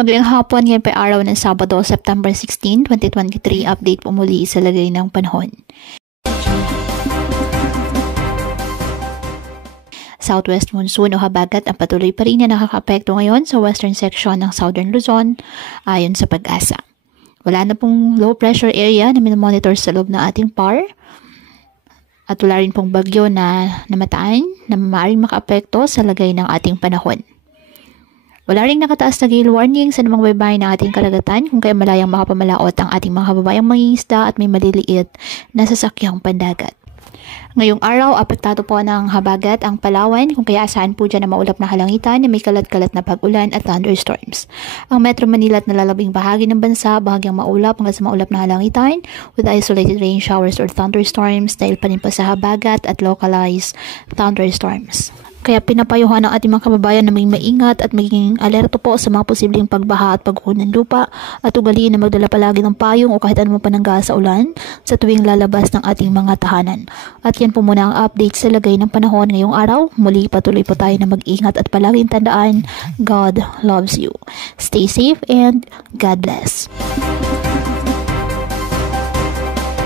Magandang hapon, ngayon pa araw ng Sabado, September 16, 2023. Update po muli sa lagay ng panahon. Southwest monsoon o habagat ang patuloy pa rin na nakakaapekto ngayon sa western section ng Southern Luzon ayon sa Pag-asa. Wala na pong low pressure area na minomonitor sa loob ng ating PAR at wala rin pong bagyo na namataan na maaaring makaapekto sa lagay ng ating panahon. Wala ring nakataas na gale warning sa namang baybayin ng ating karagatan kung kaya malayang makapamalaot ang ating mga kababayang mangingisda at may maliliit na sasakyang pandagat. Ngayong araw, apektado po ng habagat ang Palawan kung kaya asahan po dyan na maulap na kalangitan na may kalat-kalat na pag-ulan at thunderstorms. Ang Metro Manila at nalalabing bahagi ng bansa, bahagyang maulap hanggang sa maulap na kalangitan with isolated rain showers or thunderstorms dahil pa rin pa sa habagat at localized thunderstorms. Kaya pinapayuhan ng ating mga kababayan na may maingat at maging alerto po sa mga posibleng pagbaha at pagguho ng lupa at ugaliin na magdala palagi ng payong o kahit anumang panangga sa ulan sa tuwing lalabas ng ating mga tahanan. At yan po muna ang update sa lagay ng panahon ngayong araw. Muli patuloy po tayo na mag-ingat at palaging tandaan, God loves you. Stay safe and God bless.